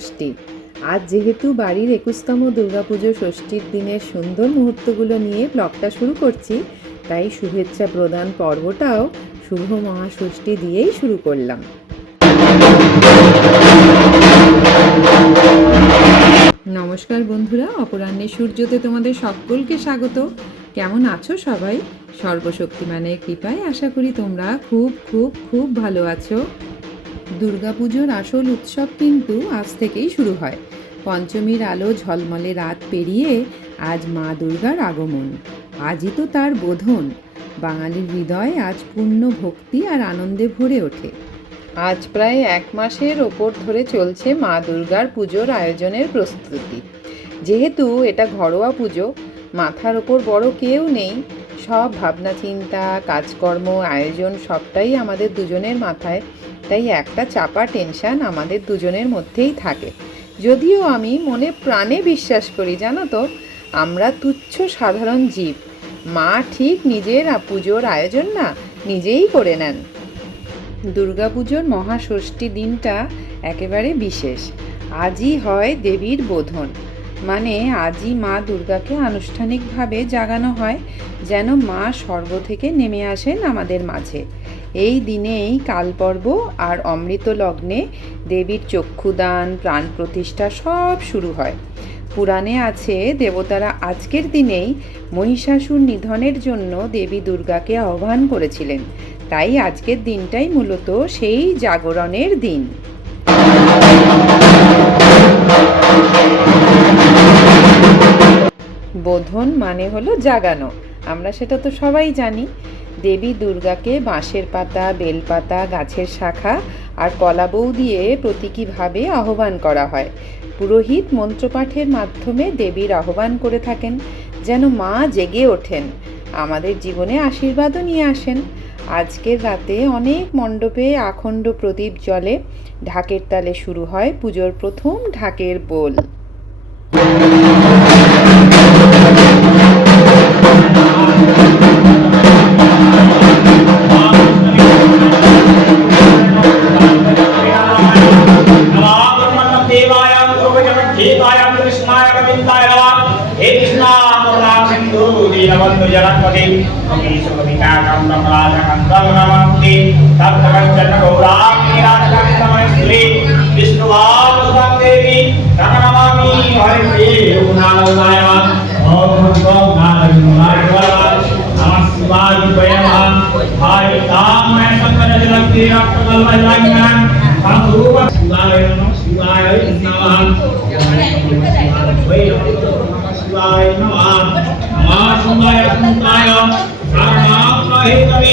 মহাষষ্ঠী আজ যেহেতু বাড়ির একুশতম দুর্গাপুজো ষষ্ঠীর দিনের সুন্দর মুহূর্তগুলো নিয়ে ব্লগটা শুরু করছি, তাই শুভেচ্ছা প্রদান পর্বটাও শুভ মহাষষ্ঠী দিয়েই শুরু করলাম। নমস্কার বন্ধুরা, অপরাহ্নে সূর্যতে তোমাদের সকলকে স্বাগত। কেমন আছো সবাই? সর্বশক্তিমানের কৃপায় আশা করি তোমরা খুব খুব খুব ভালো আছো। দুর্গাপুজোর আসল উৎসব কিন্তু আজ থেকেই শুরু হয়। পঞ্চমীর আলো ঝলমলে রাত পেরিয়ে আজ মা দুর্গার আগমন। আজই তো তার বোধন। বাঙালির হৃদয় আজ পূর্ণ ভক্তি আর আনন্দে ভরে ওঠে। আজ প্রায় এক মাসের ওপর ধরে চলছে মা দুর্গার পুজোর আয়োজনের প্রস্তুতি। যেহেতু এটা ঘরোয়া পুজো, মাথার ওপর বড় কেউ নেই। সব ভাবনা চিন্তা কাজকর্ম, আয়োজন সবটাই আমাদের দুজনের মাথায়। তাই একটা চাপা টেনশন আমাদের দুজনের মধ্যেই থাকে। যদিও আমি মনে প্রাণে বিশ্বাস করি, জানো তো, আমরা তুচ্ছ সাধারণ জীব। মা ঠিক নিজের পুজোর আয়োজন না, নিজেই করে নেন। দুর্গাপুজোর মহাষষ্ঠী দিনটা একেবারে বিশেষ। আজই হয় দেবীর বোধন। মানে আজই মা দুর্গাকে আনুষ্ঠানিকভাবে জাগানো হয়, যেন মা স্বর্গ থেকে নেমে আসেন আমাদের মাঝে। এই দিনেই কালপর্ব আর অমৃত লগ্নে দেবীর চক্ষুদান, প্রাণ প্রতিষ্ঠা সব শুরু হয়। পুরাণে আছে, দেবতারা আজকের দিনেই মহিষাসুর নিধনের জন্য দেবী দুর্গাকে আহ্বান করেছিলেন। তাই আজকের দিনটাই মূলত সেই জাগরণের দিন। বোধন মানে হলো জাগানো। আমরা সেটা তো সবাই জানি। দেবী দুর্গাকে বাঁশের পাতা, বেলপাতা, গাছের শাখা আর কলা কলাবৌ দিয়ে প্রতীকীভাবে আহ্বান করা হয়। পুরোহিত মন্ত্রপাঠের মাধ্যমে দেবীর আহ্বান করে থাকেন, যেন মা জেগে ওঠেন। আমাদের জীবনে আশীর্বাদও নিয়ে আসেন। আজকের রাতে অনেক মণ্ডপে আখণ্ড প্রদীপ জ্বলে ঢাকের তালে শুরু হয় পুজোর প্রথম ঢাকের বোল। सर्वनमस्ति तत्कंचन गौरांगिराजकं समश्री विष्णुवासुदेव देवी तं नमामि हरिप्रिये योगनानोदाय ॐ ॐ नारायणाय नमः शिवाय वयमः भाई ताम मैं संकट जलक्ति रक्तबल महिलाग्नान हम रूप शिवाय नमः. शिवाय नमः शिवाय नमः नमः शिवाय नमः सर्वात्मा हेतवे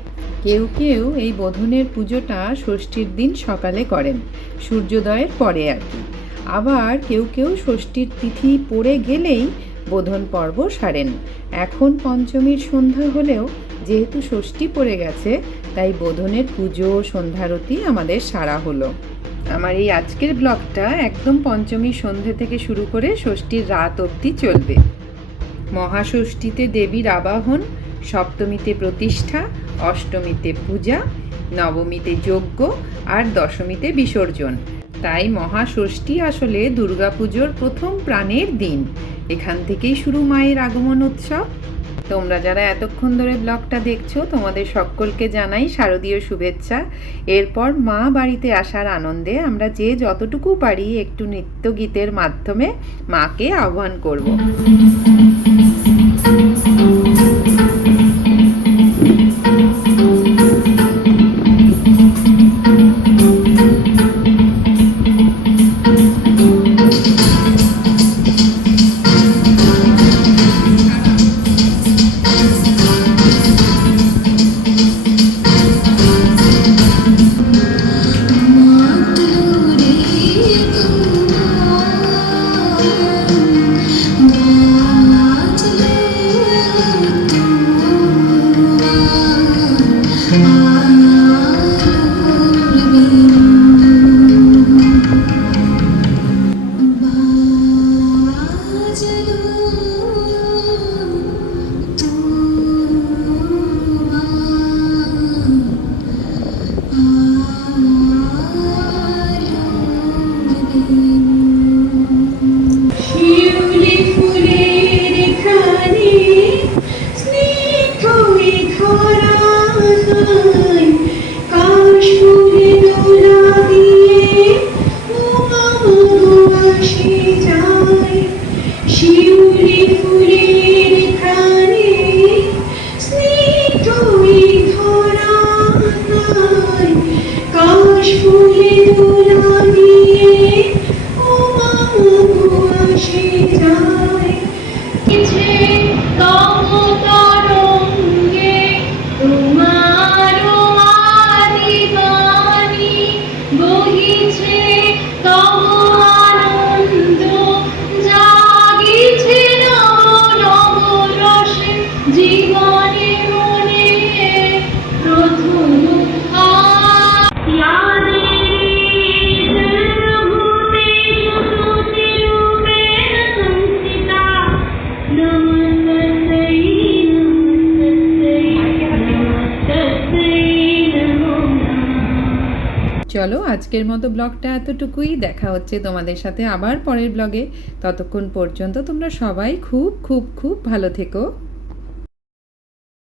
কেউ কেউ এই বোধনের পুজোটা ষষ্ঠীর দিন সকালে করেন, সূর্যোদয়ের পরে আর কি। আবার কেউ কেউ ষষ্ঠীর তিথি পড়ে গেলেই বোধন পর্ব সারেন। এখন পঞ্চমীর সন্ধ্যা হলেও যেহেতু ষষ্ঠী পড়ে গেছে, তাই বোধনের পুজো, সন্ধ্যারতি আমাদের সারা হলো। আমার এই আজকের ব্লগটা একদম পঞ্চমী সন্ধে থেকে শুরু করে ষষ্ঠীর রাত অবধি চলবে। মহাষষ্ঠীতে দেবীর আবাহন, সপ্তমীতে প্রতিষ্ঠা অষ্টমীতে পূজা, নবমীতে যজ্ঞ আর দশমীতে বিসর্জন। তাই মহাষষ্ঠী আসলে দুর্গাপুজোর প্রথম প্রাণের দিন। এখান থেকেই শুরু মায়ের আগমন উৎসব। তোমরা যারা এতক্ষণ ধরে ব্লগটা দেখছ, তোমাদের সকলকে জানাই শারদীয় শুভেচ্ছা। এরপর মা বাড়িতে আসার আনন্দে আমরা যে যতটুকু পারি একটু নৃত্য গীতের মাধ্যমে মাকে আহ্বান করব। চলো আজকের মতো ব্লগটা এতটুকুই। দেখা হচ্ছে তোমাদের সাথে আবার পরের ব্লগে। ততক্ষণ পর্যন্ত তোমরা সবাই খুব খুব খুব ভালো থেকো।